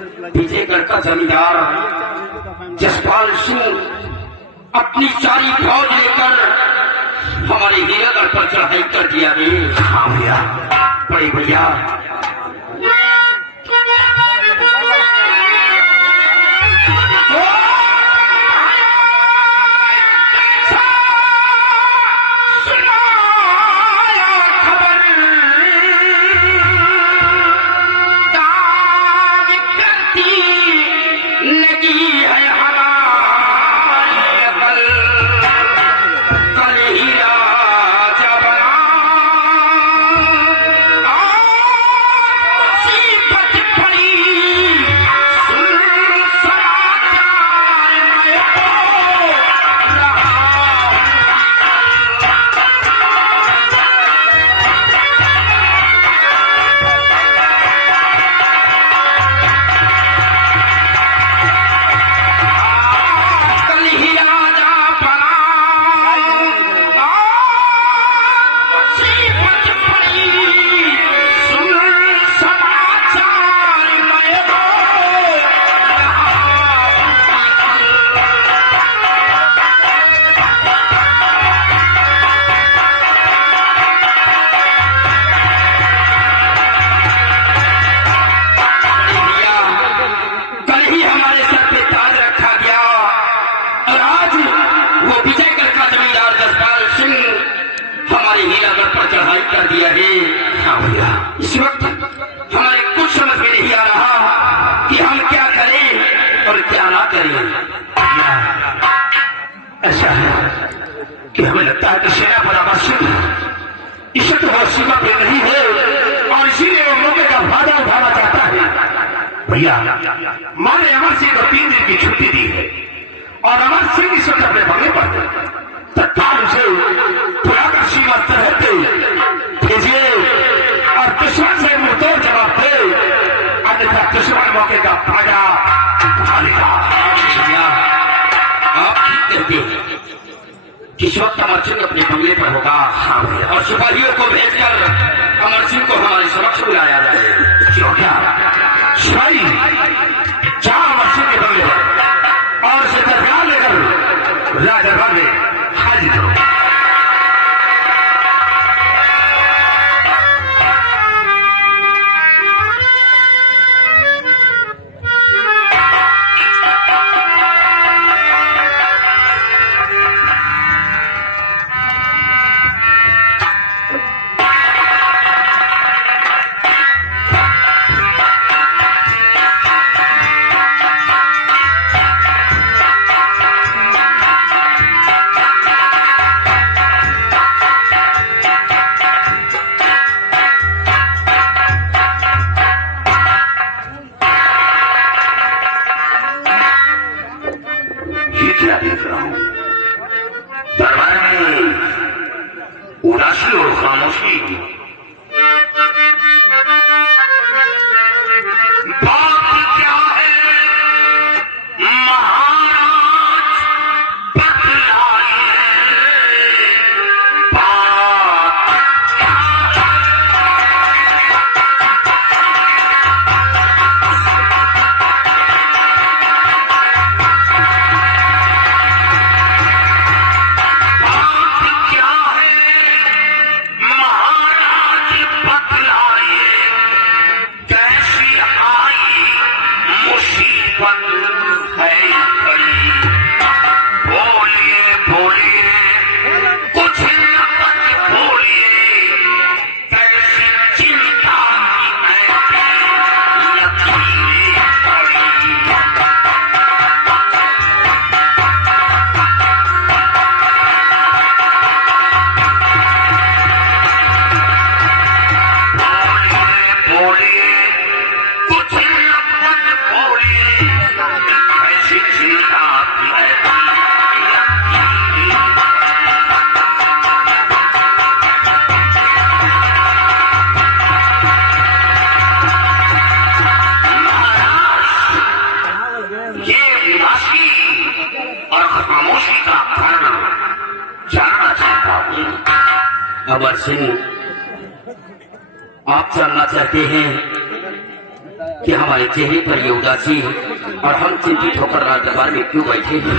विजयगढ़ का जमींदार जसपाल सिंह अपनी सारी फौज लेकर हमारे हीरागढ़ पर चढ़ाई कर दिया रे। हाँ भैया, बड़े भैया कर दिया है। हाँ भैया, इस वक्त हमारे कुछ समझ में नहीं आ रहा कि हम क्या करें और क्या ना करें। ऐसा है कि हमें लगता है कि सेना पर आवश्यक इज्जत और सीमा पे नहीं है और इसीलिए वो मौके का फायदा उठाना चाहता है। भैया, माने अमर सिंह को 3 दिन की छुट्टी दी है और अमर सिंह इस वक्त अपने बंगले पर तत्काल उसे पुराना सीमा तरह भेजिए और दुश्मन से मुंहतोड़ जवाब दे, अन्यथा दुश्मन मौके का फायदा उठा लेगा। आप कहते हैं किस वक्त अमर सिंह अपने बंगले पर होगा और सिपाहियों को भेजकर अमर सिंह को हमारे समक्ष बुलाया जाए। क्यों क्या सिपाही जा अमर सिंह के बंगले पर और उसे दरगाह लेकर राजदरबार में हाजिर करो। दरबार में उदासी और खामोशी, बात क्या है महाराज बतलाइए, बात क्या अमर सिंह, आप जानना चाहते हैं कि हमारे चेहरे पर ये उदासी और हम चिंतित होकर रात दरबार में क्यों बैठे हैं।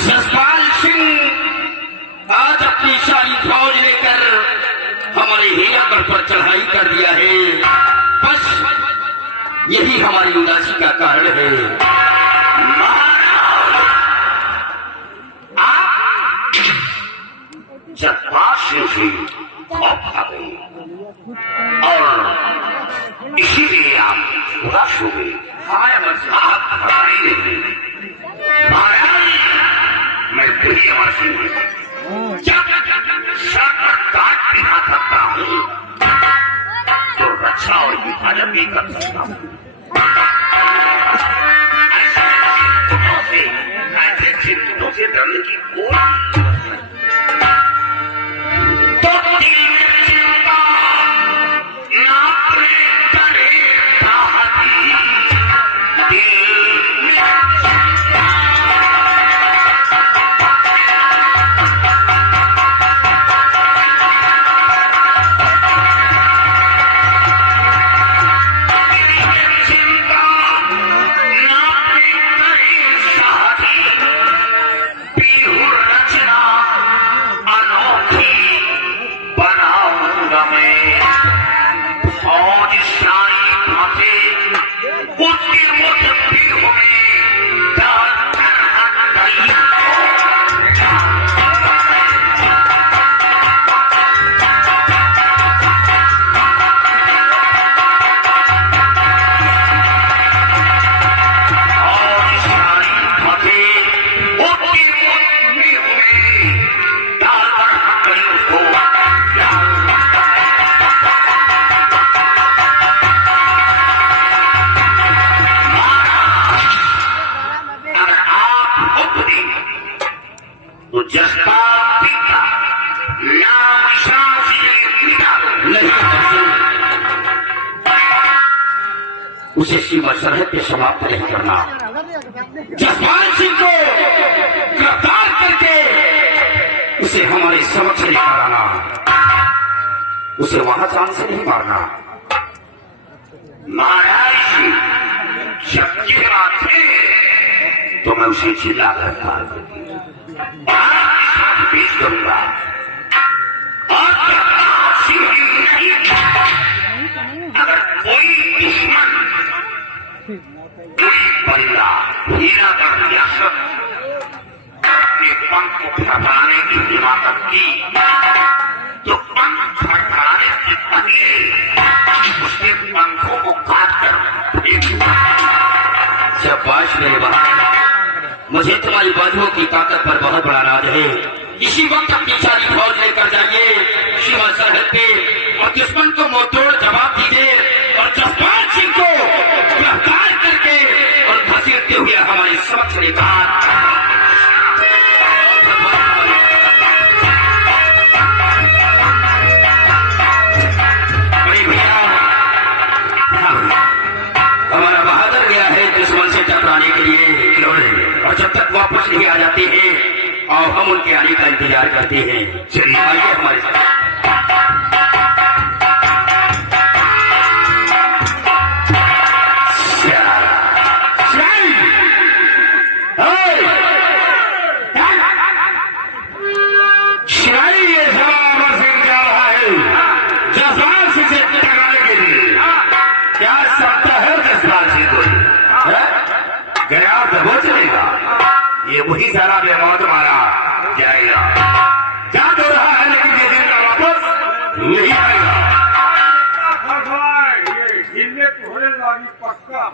जसपाल सिंह आज अपनी सारी फौज लेकर हमारे हीरागढ़ पर चढ़ाई कर दिया है। बस यही हमारी उदासी का कारण है। आप जसपाल सिंह से खौफ खा गए और इसीलिए आप उदास हो गए। आप बताइए मैं खुद अमर सिंह जब सर पर काट दिखा सकता हूँ तो रक्षा और हिफाजत भी कर सकता हूँ। ऐसे चिंतनों से डरने की कोई तो दिल में चिंता ना करे चाहती दिल में उसे सीमा सरहद पे समाप्त नहीं करना। जसपाल सिंह को गिरफ्तार करके उसे हमारे समक्ष लेकर आना, उसे वहां जान से नहीं मारना। महाराज जब ये बात है तो मैं उसे जिला कर पेश करूंगा और अगर कोई दुश्मन कोई बंदा हीरागढ़ रियासत अपने पंख को फड़फड़ाने की हिमाकत की तो पंख फड़फड़ाने से पहले उसके पंखों को काट कर शाबाश मेरे बहादुर, मुझे तुम्हारी बाजुओं की ताकत पर बहुत बड़ा नाज है। इसी वक्त अपनी सारी फौज लेकर जाइए सीमा सरहद पे और दुश्मन को मुंहतोड़ जवाब दीजिए और जसपाल सिंह को गिरफ्तार करके और घसीटते हुए हमारे समक्ष लेकर हमारा बहादुर गया है दुश्मन से टकराने के लिए और जब तक वापस नहीं आ जाते हैं और हम उनके आने का इंतजार करते हैं। चलिए आइए हमारे साथ।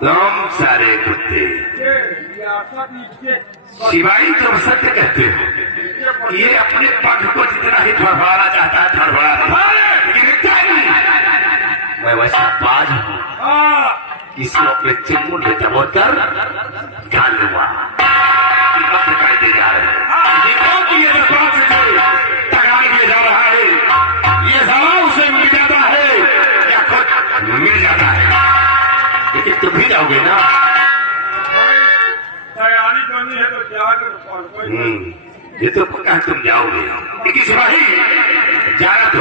तुम सारे कुत्ते शिवाई तुम सत्य कहते हो। ये अपने पग को जितना ही फड़फड़ाना चाहता है फड़फड़ा लेकिन इतना नहीं। मैं वैसा बाज हूँ किसी अपने चिमूल में दबोचकर गाल लूंगा। वक्त कायदे जा रहे हैं। देखो कि ये जज्बात से टकराने के लिए जा रहा है। ये सवाल उसे मिल जाता है या खुद मिल जाता है। लेकिन तुम भी जाओगे ना। तैयारी करनी है तो जाकर ये तो पक्का है तुम जाओगे। लेकिन सिपाही जाना तो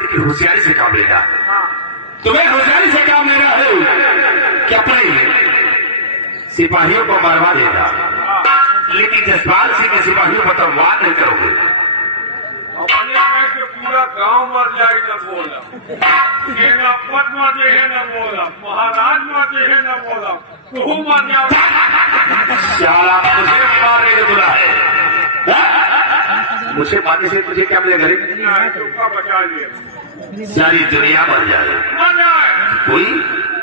लेकिन होशियारी से काम लेना। तुम्हें होशियारी से काम लेना है कि अपने सिपाहियों को मारवा देगा। लेकिन जसपाल सिंह के सिपाहियों को तो वार नहीं करोगे। अपने में के पूरा गांव मर जाए न बोला, सेनापत मर जाए न बोला, महाराज मर जाए न बोला, तू मर जाओ। शाला मुझे मारने को बोला है। मुझे मारने से तुझे क्या मिलेगा? तुमका बचा लिया, सारी दुनिया मर जाए मर जाए कोई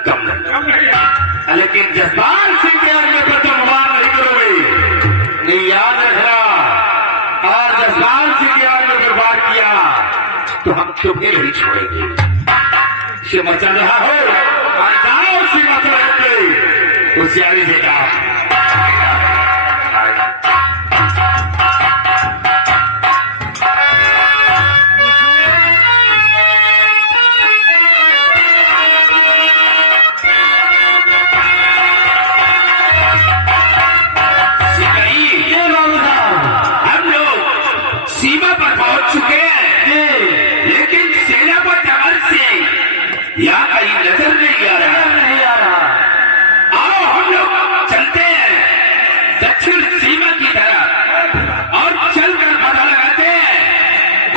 कम नहीं। कम नहीं। लेकिन जसपाल सिंह के आगे पर तुम वार नहीं करोगे। नहीं याद रखना। और जसपाल सिंह के आगे पर वार किया तो हम तुम्हें नहीं छोड़ेंगे। इसे मचा रहा हो और जाओ सीमा से रहते होशियारी से काम। सीमा पर पहुंच चुके हैं लेकिन सेना पर जबर से या कहीं नजर नहीं आ रहा। आओ हम लोग चलते हैं दक्षिण सीमा की तरफ और चलकर पता लगाते हैं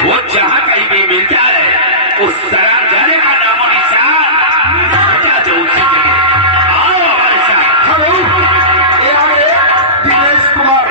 वो जहां कहीं भी मिल जाए उस तरह जाने का नामो निशान बता दो उसी जगह। आओ हमारे साथ। हेलो, ये आ गए दिनेश कुमार।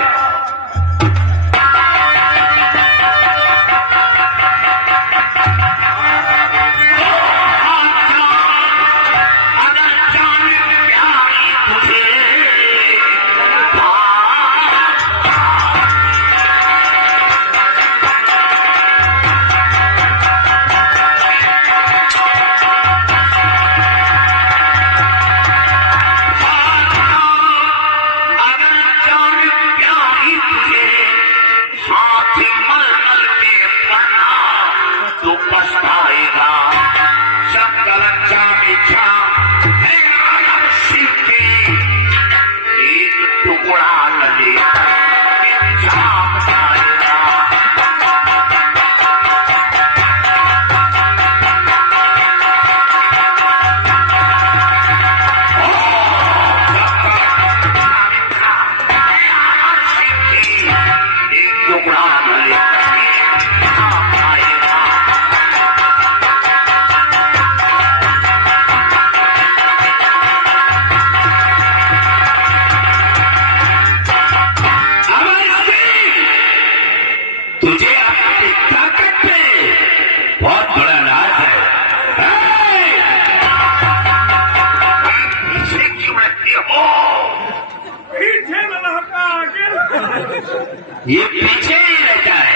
ये पीछे ही रहता है।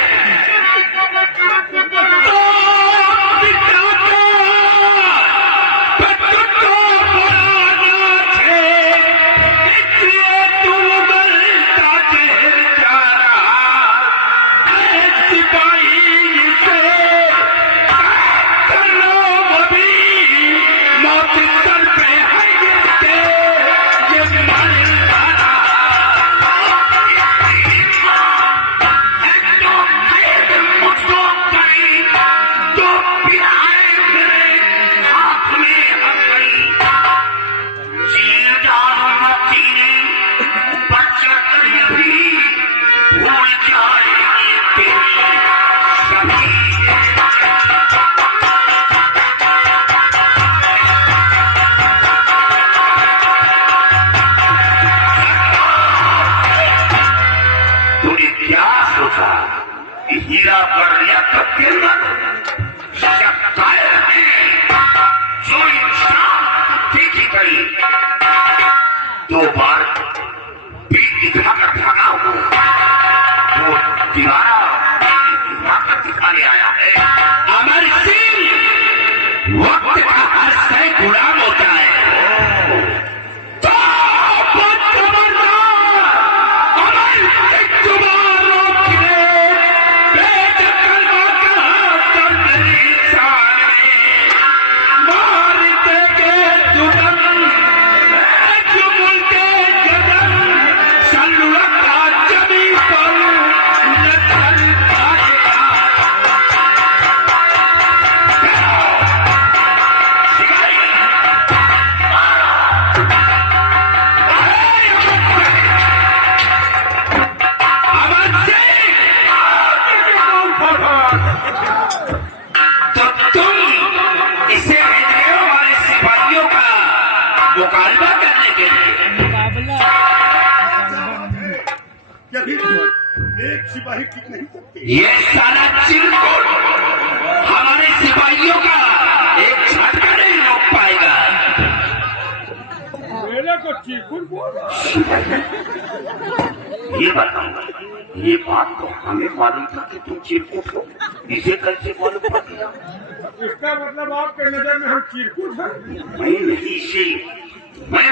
हीरा पर या शायद है जो इंसान देखी गई एक सिपाही टिक नहीं सकते। ये साला चिरकुट हमारे सिपाहियों का एक झटका नहीं रोक पाएगा। मेरे को चिरकुट बोल रहा। ये बताऊंगा, ये बात तो हमें मालूम था कि तुम चिरकुट हो, इसे कैसे मालूम पड़ गया? इसका मतलब आपके नजर में हम चिरकुट हैं? मैं नहीं, इसे मैं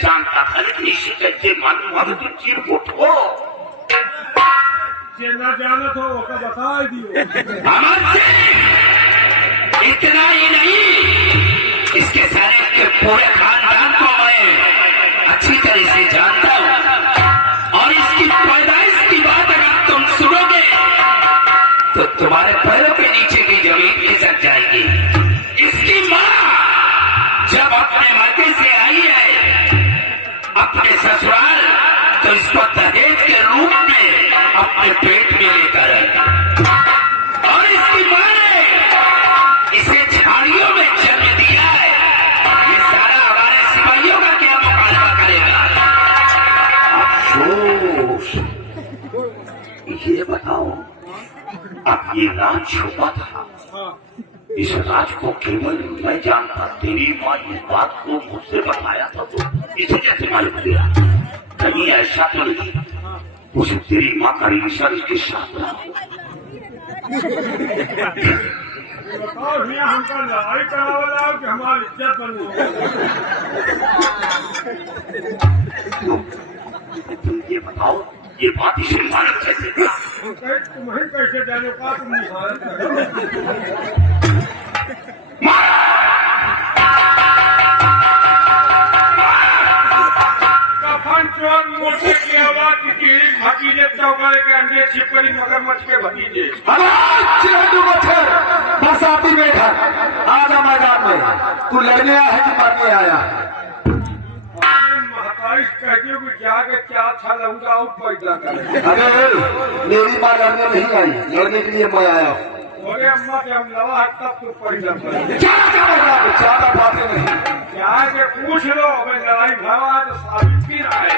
जानता था, लेकिन इसे कैसे मालूम हुआ कि तुम चिरकुट हो? जे न जानत हो वो तो बता ही दियो। अमर सिंह, इतना ही नहीं, इसके सारे के पूरे खानदान को मैं अच्छी तरह से जानता हूँ, और इसकी पैदाइश की बात अगर तुम सुनोगे तो तुम्हारे पैरों के नीचे की जमीन खिसक जाएगी। इसकी माँ जब अपने मायके से आई है अपने ससुराल, तो इसको दहेज के रूप में अपने पेट में लेकर आई, और इसकी माँ ने इसे झाड़ियों में जन्म दिया है। ये सारा हमारे सिपाहियों का क्या मुकाबला करेगा? अफसोस। ये बताओ, अब ये राज छुपा था, इस राज को केवल मैं जानता। तेरी माँ इस बात को मुझसे बताया था, तो इसे कैसे मालूम दिया? कहीं ऐसा तो नहीं उसे तेरी माँ का ईश्वर इसके साथ रहा हो? बताओ भैया, हमका लड़ाई करावला कि हमारी इज्जत बनी? तुम ये बताओ, ये बात इसे मालूम कैसे था? तुम्हें कैसे जाने का तुम निहारत करो। कफन चोर मोटे की आवाज की भतीजे चौकारे के अंडे छिपकली मगरमच्छ के भतीजे। चिरंडू मच्छर बरसाती बैठा आजा मैदान में। तू लड़ने आया है कि मरने आया? महतारी कहती हूँ कि जाके क्या अच्छा लगूंगा और पैदा करे। अरे मेरी माँ लड़ने नहीं आई, लड़ने के लिए मैं आया हूँ। बोले अम्मा से हम लवा है तब तो पैदा करे। ज्यादा बातें नहीं। जाके पूछ लो, अगर लड़ाई भरा तो साबित की राय।